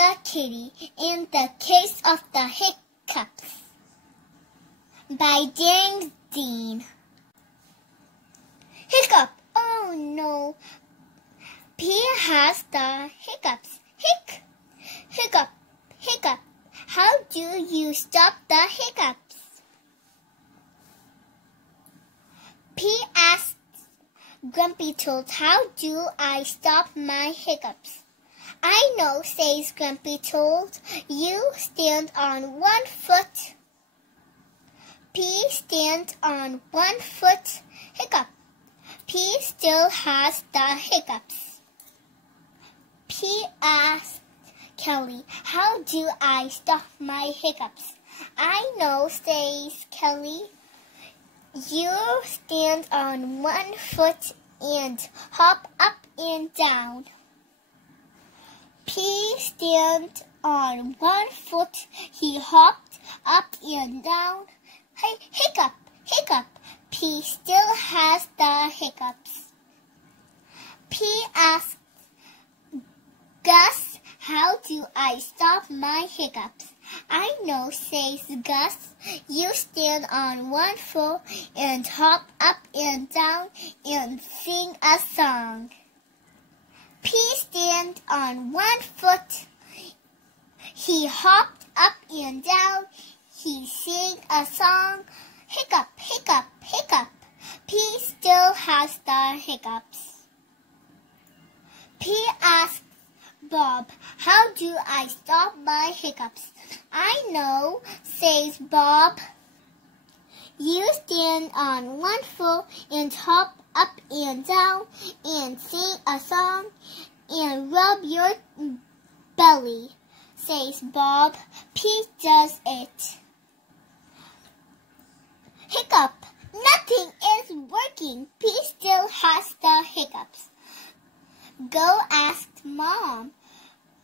the kitty in the case of the hiccups. By James Dean. Hiccup, oh no, P has the hiccups. Hiccup, hiccup, how do you stop the hiccups? P asks Grumpy Toad, how do I stop my hiccups? I know, says Grumpy Toad, you stand on one foot. P stands on one foot. Hiccup. P still has the hiccups. P asks Kelly, how do I stop my hiccups? I know, says Kelly, you stand on one foot and hop up and down. P stands on one foot. He hopped up and down. Hey, hiccup, hiccup. P still has the hiccups. P asks Gus, how do I stop my hiccups? I know, says Gus, you stand on one foot and hop up and down and sing a song. P stands on one foot. He hopped up and down. He sang a song. Hiccup, hiccup, hiccup. P still has the hiccups. P asks Bob, how do I stop my hiccups? I know, says Bob. You stand on one foot and hop up and down and sing a song and rub your belly, says Bob. P does it. Hiccup, nothing is working. P still has the hiccups. Go ask Mom,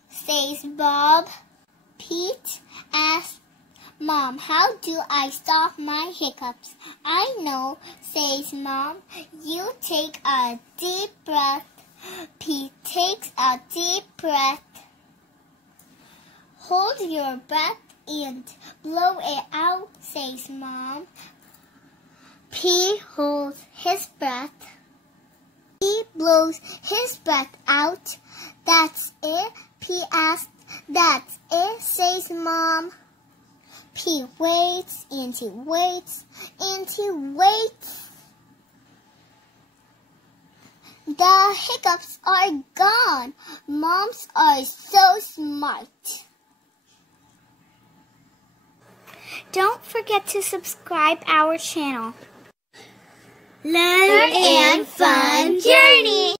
says Bob. Pete asks Mom, how do I stop my hiccups? I know, says Mom. You take a deep breath. Pete takes a deep breath. Hold your breath and blow it out, says Mom. P holds his breath. P blows his breath out. That's it, P asks. That's it, says Mom. P waits and he waits and he waits. The hiccups are gone. Moms are so smart. Don't forget to subscribe our channel. Learn and fun journey.